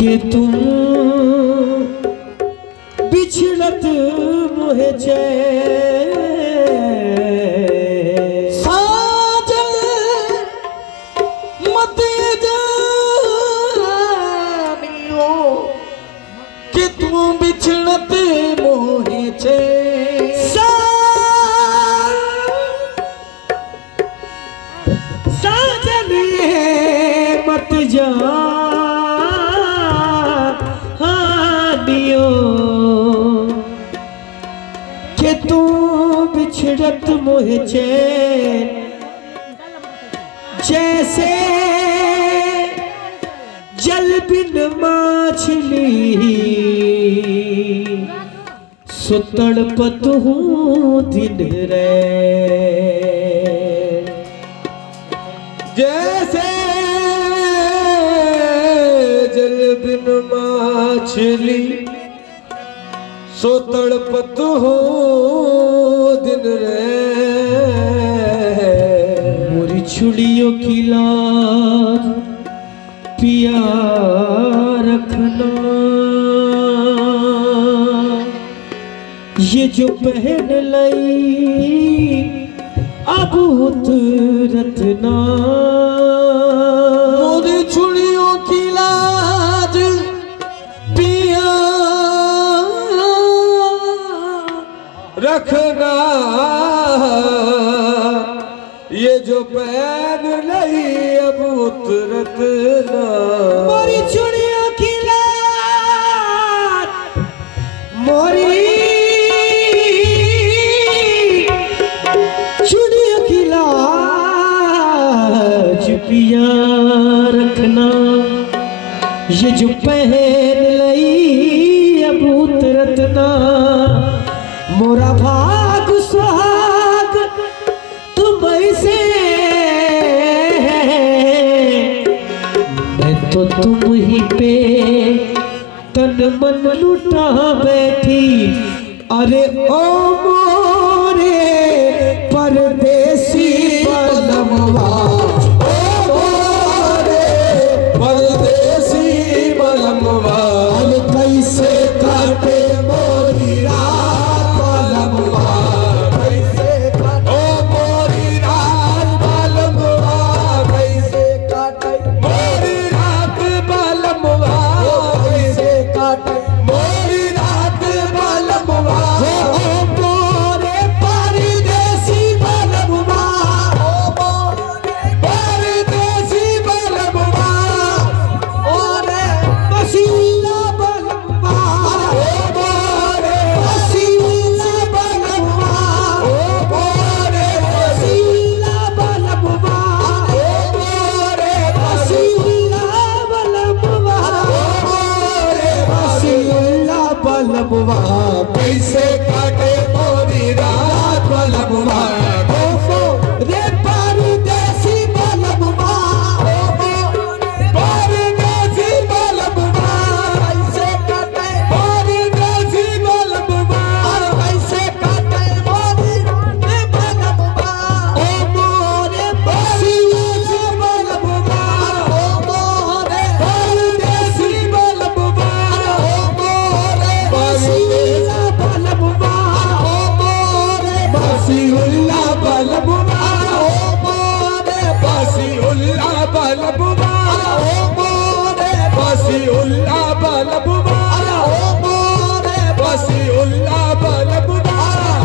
कि तुम बिछड़त मोहे साजल मत जानियो कि तुम बिछड़त मोहे साजल मत जानियो कि तू बिछड़त मोहे जैसे जल बिन मछली सो तड़पत हूँ दिन रे। जैसे जल बिन मछली सो तड़पत हो दिन रे। मोरी छुड़ियों की लाज पिया रखना, ये जो पहन लई अब रत्ना। मोरी छुड़ियों की लाज पिया रखना, ये जो पहन लई अब उतरतना। मोरी चुड़ियों की लाज मोरी चुड़ियों की लाज पिया रखना, ये जो पहन लई अब उतरतना। मोरा भाग सुहाग तुम ऐसे, मैं तो तुम ही पे तन मन लुटा बैठी। अरे ओ मोरे परदेसी बलमवा, ओ मोरे परदेसी बलमवा, कैसे काटे मोरी रात बलमवा, कैसे काटे। ओ मोरी रात बलमवा, कैसे काटे। मोरी रात बलमवा, कैसे काटे। मोरी रात बलमवा, ओ मोरे परदेसी बलमवा, ओ मोरे परदेसी बलमवा, ओरे वसीला बलमवा, ओ मोरे वसीला बलमवा, ओ मोरे वसीला बलमवा, ओ मोरे वसीला बलमवा, वसीला बलमवा। कैसे काटे मोरी रात बलमवा, रे परदेसी बलमवा, परदेसी बलमवा, कैसे काटे परदेसी बलमवा, कैसे काटे मोरी बलमवा, ओ मोरे वसीला बलमवा, ओ मोरे परदेसी बलमवा, ओ मोरे वसीला बलमवा, ओ मोरे वसीउल्ला बलमवा, ओ मोरे वसीउल्ला बलमवा, ओ मोरे वसीउल्ला बलमवा, ओ मोरे वसीउल्ला बलमवा,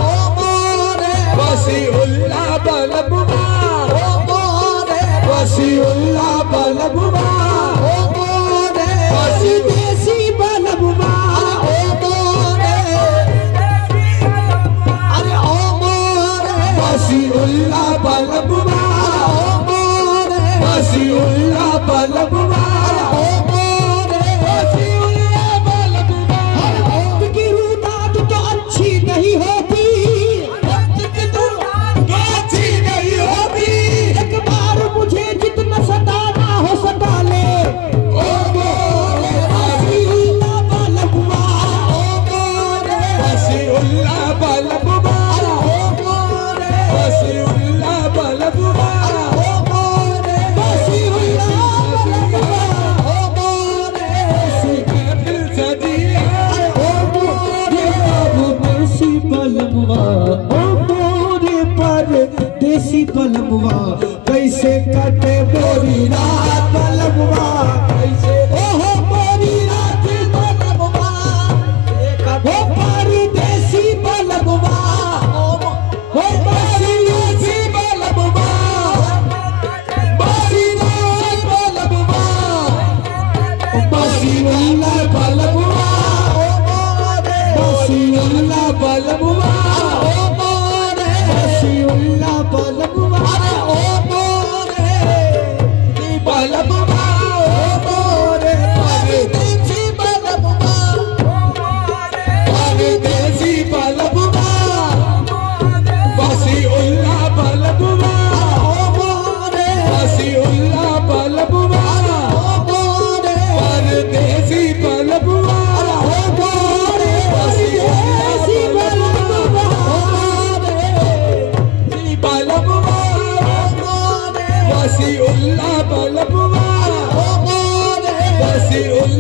ओ मोरे वसीउल्ला बलमवा, ओ मोरे वसीउल्ला बलमवा, ओ मोरे परदेसी बलमवा, ओ मोरे अरे ओ मोरे वसीउल्ला बलमवा, ओ मोरे वसीउल्ला बलमवा, ओ मोरे वसीउल्ला बलमवा। वक्त की रुदात तो अच्छी नहीं होती, वक्त की तो अच्छी नहीं होती, एक बार मुझे जितना सताना हो सता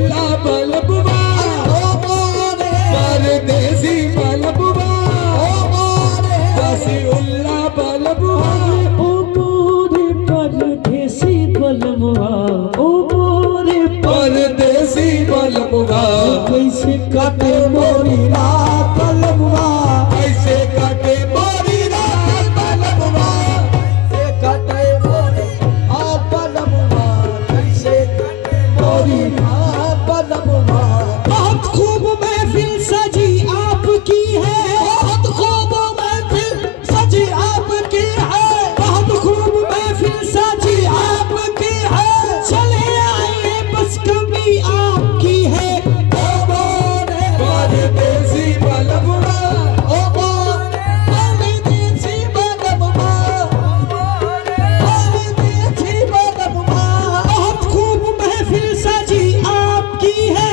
उल्ला बलबुआ परदेसी बलबुआ काशी उल्ला बलबुआ ओ मोरे परदेसी बलमुआ ओ मोरे परदेसी बलबुआ कैसे काटे मोरी रात बलमुआ कैसे काटे मोरी रात बलबुआ कैसे काटे मोरी आप बलमुआ कैसे काटे मोरी रात बलमुआ बहुत खूब महफिल सजी आपकी है बहुत खूब महफिल सजी आपकी है बहुत खूब महफिल सजी आपकी है चले आए बस कमी आपकी है ओ मोरे परदेसी बलबुआ ओ मोरे परदेसी बलमुआ परदेसी बलमुआ बहुत खूब महफिल सजी आपकी है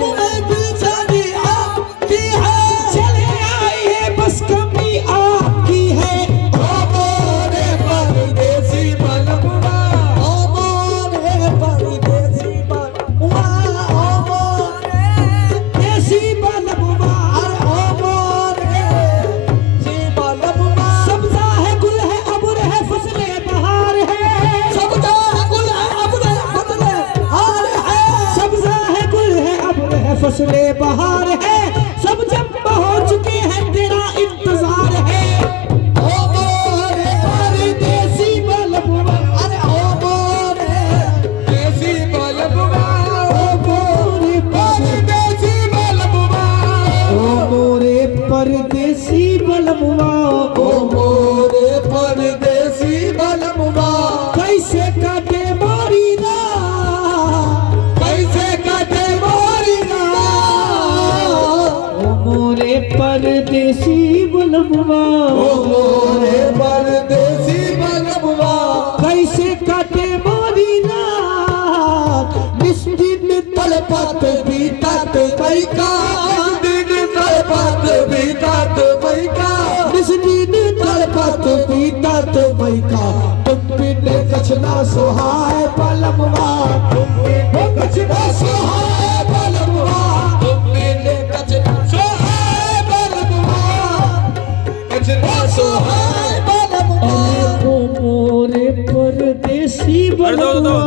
महफिल सजी आपकी है चले आइए बस कमी आपकी है ओ मोरे परदेसी बलबुआ ओ मोरे परदेसी बलमुआ ओ मोरे देसी बलमुआ ओ मोरे देसी बलमुआ सब्जा है गुल है अब्र है फसले बहार है सब्जा है गुल है अब्र है फसले हार है सब्जा है गुल है अब्र है फसले बहार है सब जब पहुंच चुके हैं तेरा इंतजार है ओ मोरे परदेसी बलमुआ अरे ओ मोरे देसी बलबुआ ओ मोरे परदेसी बलबुआ ओ मोरे परदेसी बलमुआ ओ मोरे परदेसी बलबुआ कैसे काटे मोरी रात कैसे काटे मोरी रात ओ मोरे परदेसी बलमुआ ओ मोरे परदेसी बलबुआ कैसे काटे मोरी रात निस्दिन तड़पत बीतत बैका दिन तड़पत बीतत बैका निस्दिन तड़पत बीतत बैका तुम बिन कछना सोहाय बलमुआ तुम बिन कछना सोहाय बलमुआ तुम मेरे कचरा सोहाय बलबुआ कचरा सोहाय ओ मोरे परदेसी बलमुआ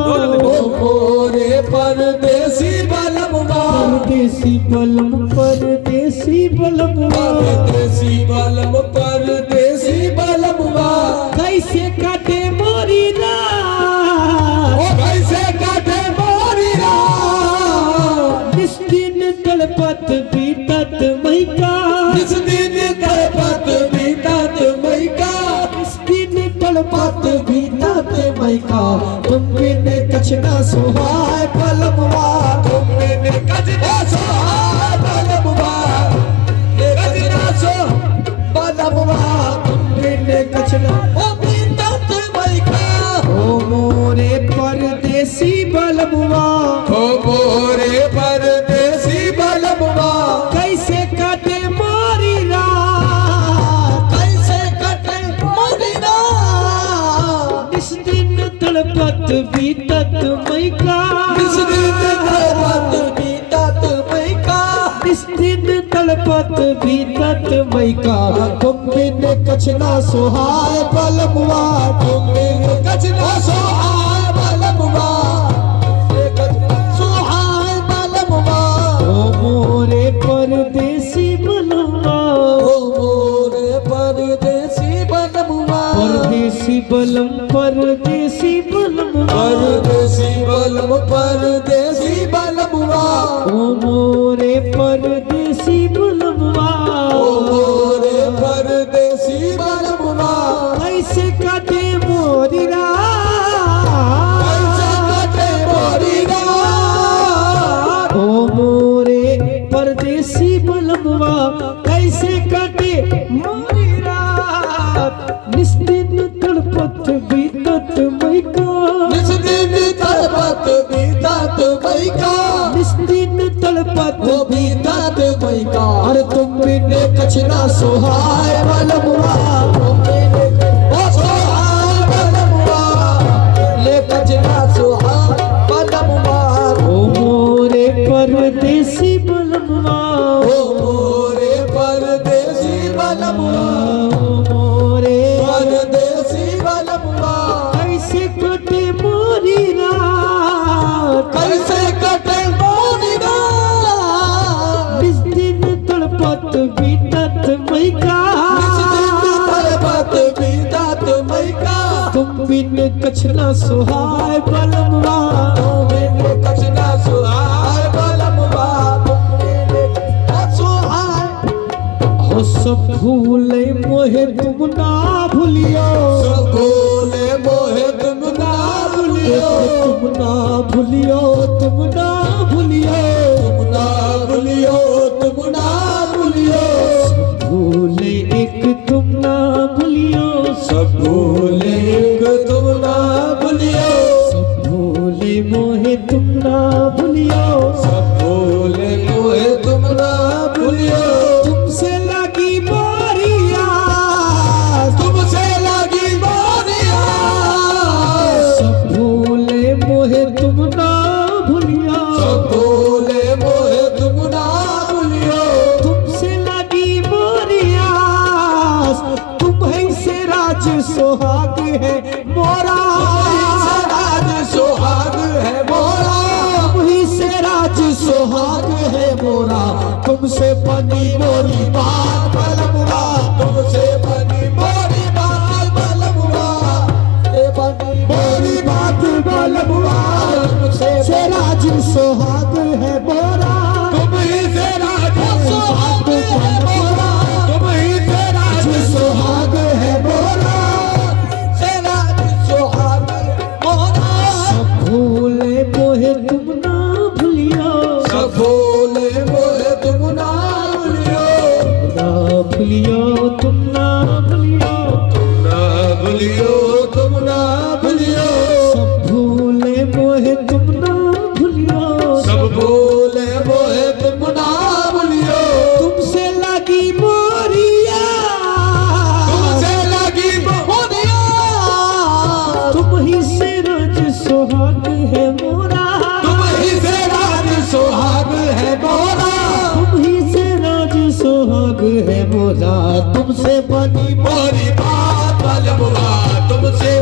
ओ मोरे परदेसी बलबुआ परदेसी बलम परदेसी बलमुआ परदेसी बलम परदेसी बलबुआ कैसे काटे मोरी रात ओ कैसे काटे मोरी रात निस्दिन तड़पत बीतत मैका जिस दिन तड़पत बीतत मैका निस्दिन तड़पत बीतत मैका तुम बिन कछना सोहाय बलमुआ तुम मेरे कचरा सोहाय बलबुआ कचरा सो बलमुआ तुम बिन कछना ओ बीतत मैका ओ मोरे परदेसी बलमुआ ओ मोरे परदेसी बलबुआ कैसे काटे मोरी रात कैसे काटे मोरी रात इस दिन तड़पत बीतत मैका जिस दिन तड़पत बीतत मैका इस दिन तड़पत बीतत मैका तुम बिन कछना सोहाय बलमुआ तुम मेरे कचरा सोहाय बलबुआ सोहाय बलमुआ ओ मोरे परदेसी बलमुआ ओ मोरे परदेसी बलबुआ परदेसी बलम परदेसी बलमुआ परदेसी बलम परदेसी बलबुआ ओ मोरे परदेसी बलमुआ ओ मोरे परदेसी बलबुआ कैसे काटे मोरी कैसे रात काटे मोरी रात ओ मोरे परदेसी बलमुआ कैसे काटे मोरी रात निस्दिन तड़पत बीतत मैका जिस दिन तड़पत बीतत मैका निस्दिन तड़पत वो बीतत मैका और तुम बिन कछना सोहाय बलमुआ तुम मेरे ओ सोहाय बलबुआ ले कछना सोहाय बलमुआ ओ कछ न सुहाए बलमवा, तुमने कछ न सुहाए बलमवा, तुमने न सुहाए। हो सब भूले मोहे तुम ना भूलियो, सब भूले मोहे तुम ना भूलियो, तुम ना भूलियो, तुम ना भूलियो, तुम ना भूलियो, तुम ना भूलियो। सब भूले एक तुम ना भूलियो, सब भूले एक तुम ना भूलियो, सब भूले मोहे तुम ना भूलियो, सब भूले मोहे तुम ना भूलियो। तुमसे लगी मोरिया, तुमसे लगी बारियां, सब भूले मोहे तुम ना भूलियो, सब भूले मोहे तुम ना भूलियो। तुमसे लगी मोरिया, तुम ही से राज सुहाग है मोरा, राज सुहाग है मोरा, तुम ही से राज सुहाग है मोरा, तुमसे बनी मोरी बात बलमवा, तुमसे बनी मोरी बात बलमवा, ए बनी मोरी बात बलमवा। तुमसे राज सुहाग है मोरा, तुम ही से राज सुहाग है मोरा, तुम ही से राज सुहाग है मोरा, से राज सुहाग मोरा। सब भूले मोहे तुम ना भूलियो, सब भूले मोहे तुम ना भूलियो, ना भूलियो, तुम ना भूलियो, ना भूलियो, तुम ना भूलियो। सब भूले मोहे तुम ना भूलियो, सब भूले मोहे तुम ना भूलियो। तुमसे लगी मोरिया, तुमसे लगी मोरियां, तुम ही से राज सुहाग है मोरा, तुम ही से राज सुहाग है मोरा, तुम ही से राज सुहाग है मोरा, तुमसे बनी मोरी बात बलमवा, तुमसे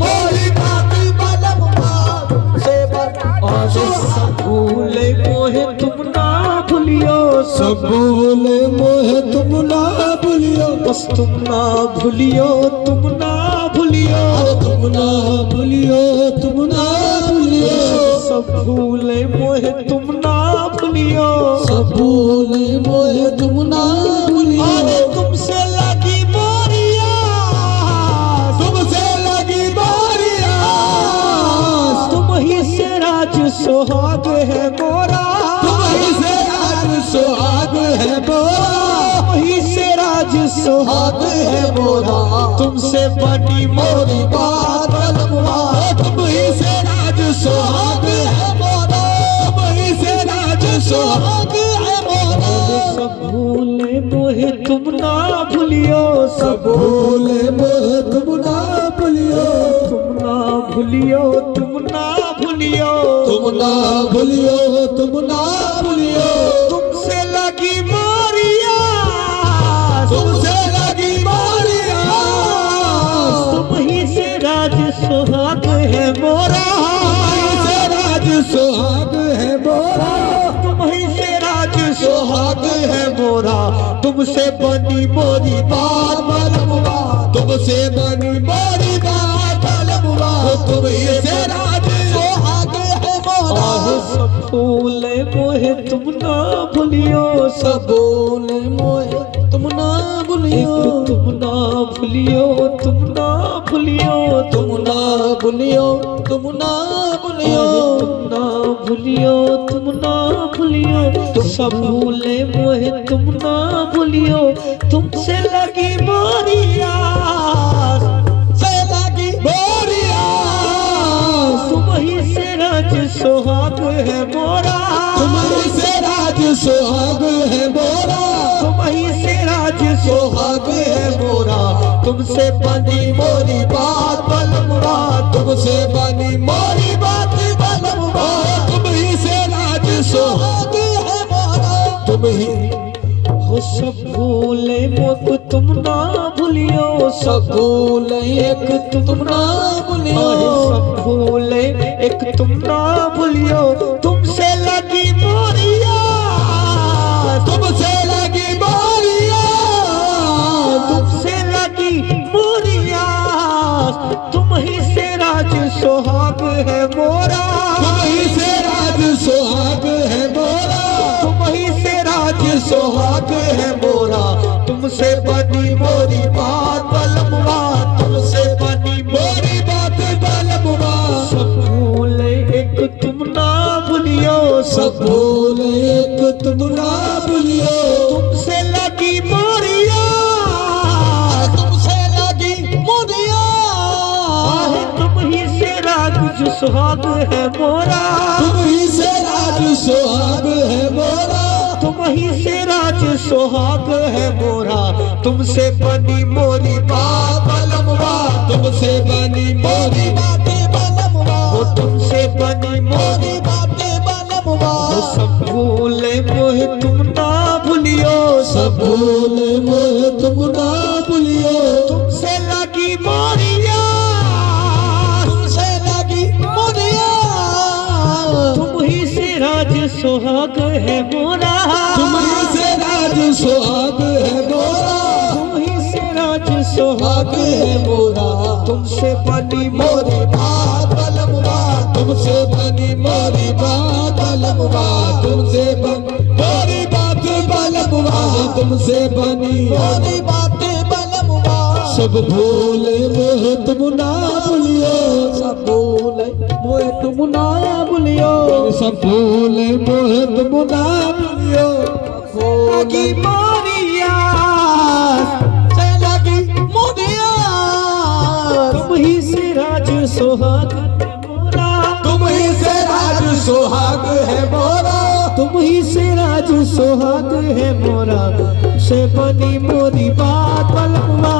मोरी बात बलमवा, तुमसे और सब भूले मोहे तुम ना भूलियो, सब भूले मोहे तुम ना भूलियो, बस तुम ना भूलियो, तुम ना भूलियो, तुम ना भूलियो, तुम ना भूलियो। सब भूले मोहे तुम ना भूलियो, सब भूले मोहे तुम ना भूलियो। अरे तुमसे लगी मोरिया, तुमसे लगी बारियां, तुम ही से राज सुहाग है मोरा, तुम ही से राज सुहाग है मोरा, तुम ही से राज सुहाग है मोरा, तुमसे बनी मोरी बात बलमवा, तुम ही से राज सुहाग है मोरा, तुम ही से राज सुहाग है मोरा। सब भूले मोहे तुम ना भूलियो, सब भूले मोहे तुम ना भूलियो, तुम ना भूलियो, तुम ना भूलियो, तुम ना भूलियो, तुम ना भूलियो। तुमसे लगी मोरिया, तुमसे लगी बारियां, तुम ही से राज सुहाग है मोरा, तुम ही से राज सुहाग है मोरा, तुम ही से राज सुहाग है मोरा, तुमसे बनी मोरी बात बलमवा, तुमसे बनी मोरी बात बलमवा, तुम ही से राज सुहाग है मोरा। आह सब भूले मोहे तुम ना भूलियो, सब भूले मोहे तुम ना भूलियो, एक तुम ना भूलियो, तुम ना भूलियो, तुम ना भूलियो, तुम ना भूलियो, तुम ना भूलियो, तुम ना भूलियो, सब भूले मोहे तुम ना भूलियो, तुमसे लगी मोरिया, से लगी बारियां, तुम ही से राज सुहाग है मोरा, तुम ही से राज सुहाग है मोरा, तुम ही से राज सुहाग है मोरा, तुमसे बनी मोरी बात बलमवा, तुमसे बनी मोरी बात बलमवा, तुम ही से राज सुहाग है मोरा, तुम ही। हो सब भूले मोक तुम ना भूलियो, सब भूले एक तुम ना भूलियो, सब भूले एक तुम ना भूलियो, तुमसे लगी मोरिया, तुमसे लगी बारियां, तुमसे लगी मोरिया, तुम ही से राज सब भूले एक तुम ना भूलियो। तुमसे लगी मोरिया, तुमसे लगी मोरिया, तुम ही से राज जो सुहाग है मोरा, तुम ही से राज सुहाग है मोरा, तुम ही से राज सुहाग है मोरा। तुमसे बनी मोरी बात बलमवा, तुमसे बनी मोरी बातें बलमवा, वो तुमसे बनी मोरी बातें बलमवा। सब भूले मोहे तुम ना भूलियो, सब भूले मोहे तुम ना भूलियो। तुमसे लगी मोरिया, तुमसे लगी मोरिया, तुम ही से राज सुहाग है मोरा, तुम ही से राज सुहाग है मोरा, तुम ही से राज सुहाग है मोरा। तुमसे बनी मोरी बात बलमवा, तुमसे बनी मोरी बात बलमवा, तुमसे बनी मोरी बात बलमवा, तुमसे बनी मोरी बातें बलमवा। सब भूले मोहे तुम ना भूलियो, सब भूले मोहे तुम ना भूलियो। सब भूले मोहे तुम ना भूलियो। लगी मोरिया, से लगी मोरिया, तुम ही से राज सुहाग है मोरा, तुम ही से राज सुहाग है मोरा, तुम ही से राज सुहाग है मोरा। से बनी मोरी बात बलमवा,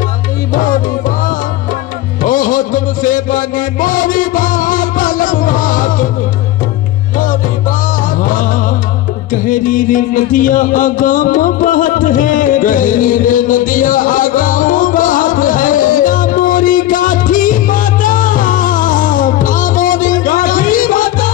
बनी मोरी बात, ओहो तुमसे बनी मोरी बात बलमवा, तुम मोरी बात। गहरी रे नदिया आगाम बहत है, गहरी रे नदिया आगाम बहत है, ना मोरी गाठी माता, ना मोरी गाठी माता।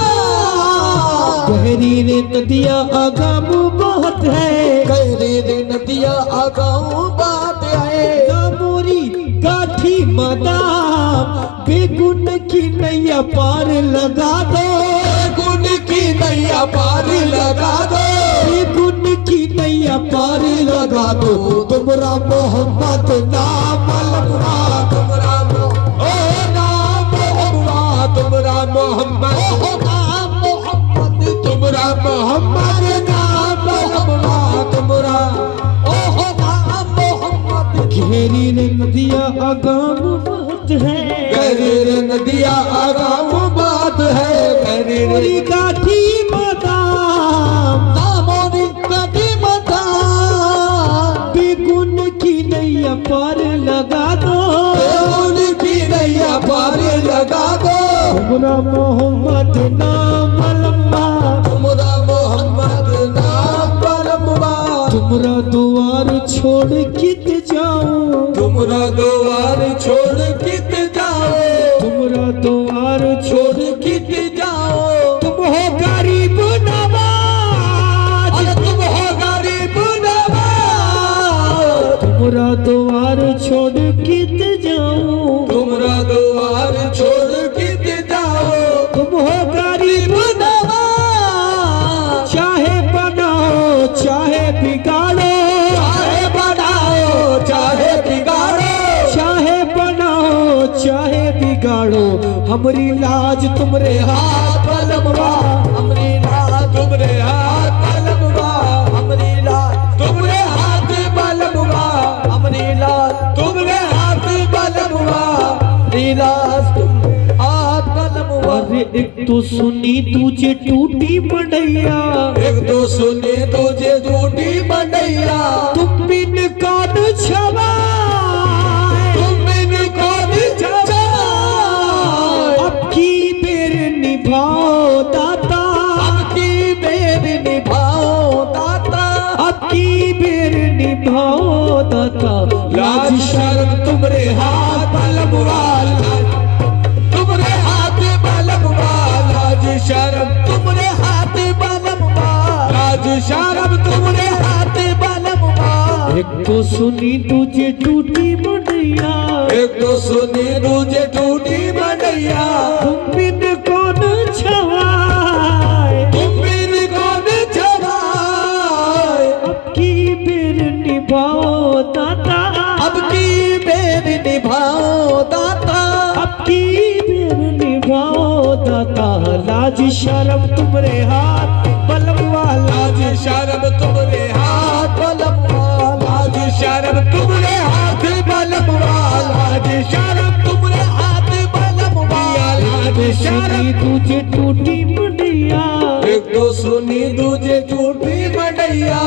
गहरी रे नदिया आगाम बहत है, गहरी रे नदिया आगाम बहत है, ना मोरी गाठी माता। बेगुन की नैया पार लगा दो, गुण की नैया पार लगा दो, बेगुन की नैया पार लगा दो। तुमरा मोहम्मद नाम बलमवा, तुमरा ओ नाम बलमवा, तुमरा मोहम्मद नाम मोहम्मद, तुमरा मोहम्मद नाम बलमवा, तुमरा ओहो नाम मोहम्मद। घेरी रे नदिया आगाम बहत है, गहरी रे नदिया आगाम बात है, गहरी रे मोरी गाठी माता, मोरी गाठी माता। बेगुन की नैया पार लगा दो, गुण की नैया पार लगा दो, तुमरा मोहम्मद नाम बलमवा, तुमरा मोहम्मद नाम बलमवा। तुमरा द्वार छोड़ कित जाऊं, तुमरा द्वार छोड़ कित जाओ, तुमरा द्वार छोड़ छोड़ कित जाओ। तुम हो गरीब नवाज, अरे तुम हो गरीब नवाज, तुमरा द्वार छोड़ कित जाऊं, तुमरा द्वार छोड़ कित जाओ। तुम हो गरीब नवाज, चाहे बनाओ चाहे बिगाड़ो, चाहे बनाओ चाहे बिगाड़ो, चाहे बनाओ चाहे बिगाड़ो। हमारी लाज तुमरे हाथ बलमवा, हमरी लाज तुमरे हाथ बलमवा, हमरी लाज तुमरे हाथ बलमवा, हमरी लाज तुमरे हाथ बलमवा, हमरी लाज तुमरे हाथ बलमवा। अरे एक तो सुनी तुझे टूटी मड़ैया, एक तो सुने तुझे टूटी मनैया, तुम बिन कौन छवा, तुम बिन कौन छाए। अब की बेर निभाओ दाता, अब की बेर निभाओ दाता, अब की बेर निभाओ दाता। लाज शर्म तुमरे हाथ बलमवा, तुमरे हाथ बलमवा, लाज शर्म तुमरे हाथ बलमवा, लाज शर्म तुमरे हाथ बलमवा। एक तो सुनी तुझे टूटी मड़ैया, एक तो सुनी तुझे टूटी मनैया, तुम बिन कौन छवाए, तुम बिन कौन छवाए। अब की बेर निभाओ दाता, अब की बेर निभाओ दाता, अब की बेर निभाओ दाता। लाज शर्म शर्म तुम्हारे हाथ बलम वाला, लाज शर्म तुम्हारे हाथ बलम वाला, लाज शर्म तुम्हारे हाथ बलम वाला, लाज शर्म तुम्हारे हाथ बलम वाला, लाज शर्म तुझे टूटी मंडिया, एक तो सुनी दूजे टूटी मंडिया,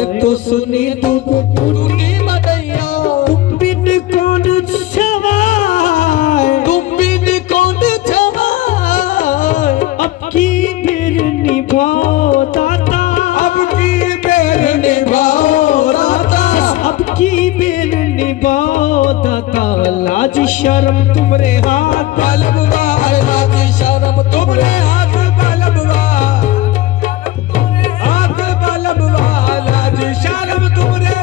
एक तो सुनी तुझे टूटी मंडिया, तुम बिन कौन छवाए, तुम बिन कौन छवाए, अब की बेर निभाओ दाता, अब की बेर निभाओ दाता, अब की बेर निभाओ दाता, लाज शर्म तुम्हारे हाथ बलम वाला, लाज शर्म तुम्हारे हाथ बलम वाला, हाथ बलम वाला, लाज शर्म तुम्हारे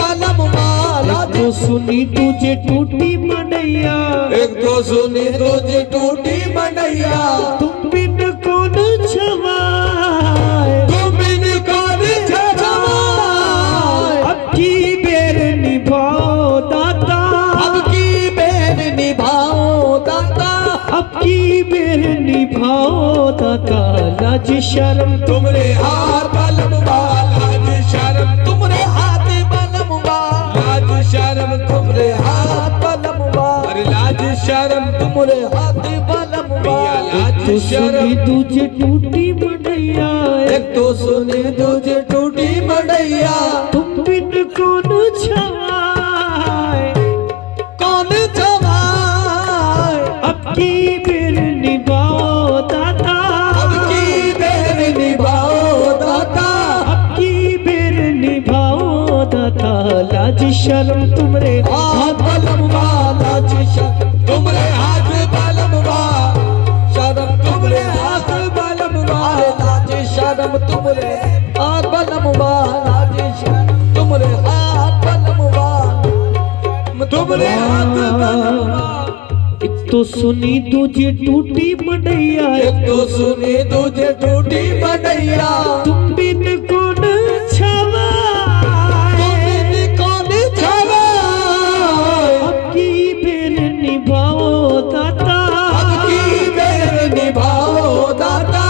बलम वाला, तो सुनी तुझे टूटी मनैया, एक तो सुनी तुझे टूटी मंडिया, तुम बिन कौन छवाए, तुम बिन कौन छवाए, अब की बेर निभाओ दाता, अब की बेर निभाओ दाता, अब की बेर निभाओ दाता, लाज शर्म तुम्हारे हाथ बलम वाला, लाज शर्म तुम्हारे हाथ बलम वाला, लाज शर्म तुम्हारे हाथ बलम वाला, अरे लाज शर्म तुम्हारे हाथ बलम वाला, लाज तो शर्म सुनी तुझे टूटी मनैया, एक तो सुनी तुझे टूटी मंडिया, तुम बिन कौन छवाए, कौन छवाए, अब की बेर निभाओ दाता, अब की बेर निभाओ दाता, अब की बेर निभाओ दाता, लाज शर्म तुम्हारे हाथ बलम वाला, लाज शर्म तुम्हारे हाथ बलम वाला, शर्म तुम्हारे हाथ बलम वाला, लाज शर्म तुम्हारे हाथ बलम वाला, लाज शर्म तुम्हारे हाथ बलम वाला, तुम्हारे हाथ बलम वाला, एक तो सुनी तुझे टूटी मनैया, एक तो सुनी तुझे टूटी मंडिया, तुम बिन कौन छवाए, तुम बिन कौन छवाए, अब की बेर निभाओ दाता, अब की बेर निभाओ दाता,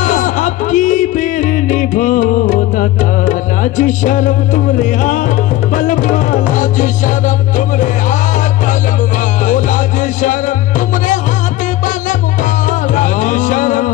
अब की बेर निभाओ दाता, लाज शर्म तुम्हारे हाथ बलम वाला, लाज शर्म तुम्हारे हाथ बलम वाला, लाज शर्म तुम्हारे हाथ बलम वाला, लाज शर्म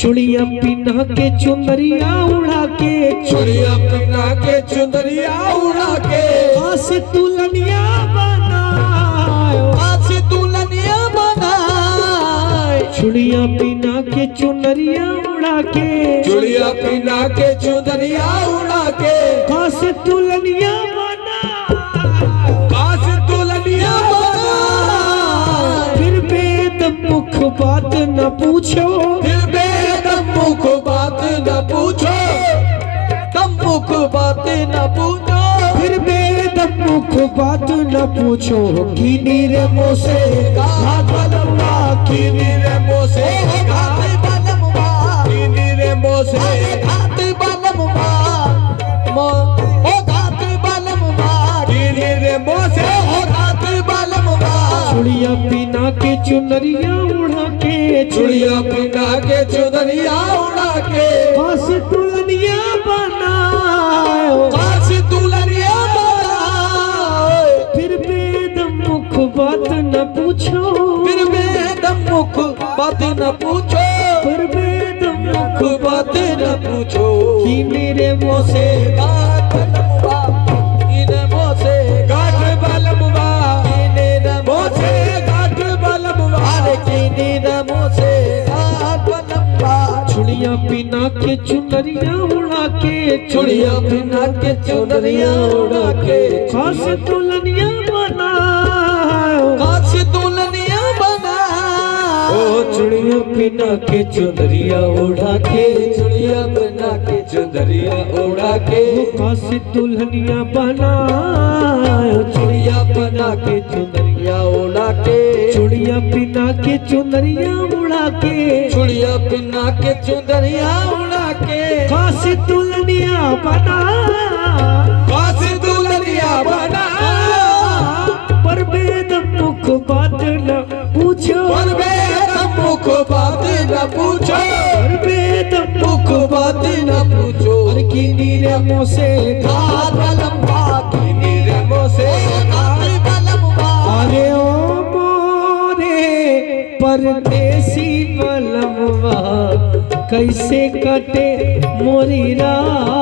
चुड़िया पिन्हा के चुनरिया उड़ा के, चुड़िया पिन्हा के चुनरिया उड़ा के, हाथ से तुलनिया बनायो, हाथ से दुल्हनिया बनाए, चुड़िया पिन्हा के चुनरिया उड़ा के, चुड़िया पिन्हा के चुनरिया उड़ा के, हाथ से तुलनिया बनायो, हाथ से दुल्हनिया बनाए, फिर वेद मुख बात न पूछो, फिर बेदम मुख बात न पूछो, तम मुख बात न पूछो, फिर वेद मुख बात न पूछो, कीनी रे मोसे घाट बलमवा, कीनी रे मोसे घाट बलमवा, कीनी रे मोसे घाट बलमवा, ओ घाट बलमवा, कीनी रे मोसे घाट बलमवा, चुड़िया पिना के चुनरिया उड़ा के, चुड़िया पिना के चुनरिया उड़ा के, बस तुलनिया बनाओ, काश दुल्हनिया बनाए, फिर वेद मुख बात न पूछो, फिर बेदम मुख बात न पूछो, फिर वेद मुख मुख बात न पूछो, की मेरे मोसे घाट बलमवा, कीने मोसे घाट बलमवा, कीने रे मोसे घाट बलमवा, अरे कीने रे मोसे घाट बलमवा, चुड़िया पिना के चुनरिया उड़ा के, चुड़िया पिना के चुनरिया उड़ा के, खास दुल्हनिया बनाओ, काश दुल्हनिया बनाए, ओ चुड़िया पिना के चुनरिया उड़ा के, चुड़िया पिना के चुनरिया उड़ा के, खास दुल्हनिया बनाओ, चुड़िया पिना के चुनरिया उड़ा के, चुड़िया पिना के चुनरिया उड़ा के, चुड़िया पिना के चुनरिया उड़ा के, खास दुल्हनिया बना, काश दुल्हनिया बना, पर बे मुख बात न पूछो, और वेद मुख बात न पूछो, और किन्हीं रेमों से घात बलमुआ, किन्हीं रेमों से घात बलमुआ। अरे ओ मोरे परदेसी बलमुआ कैसे कटे मोरी रात।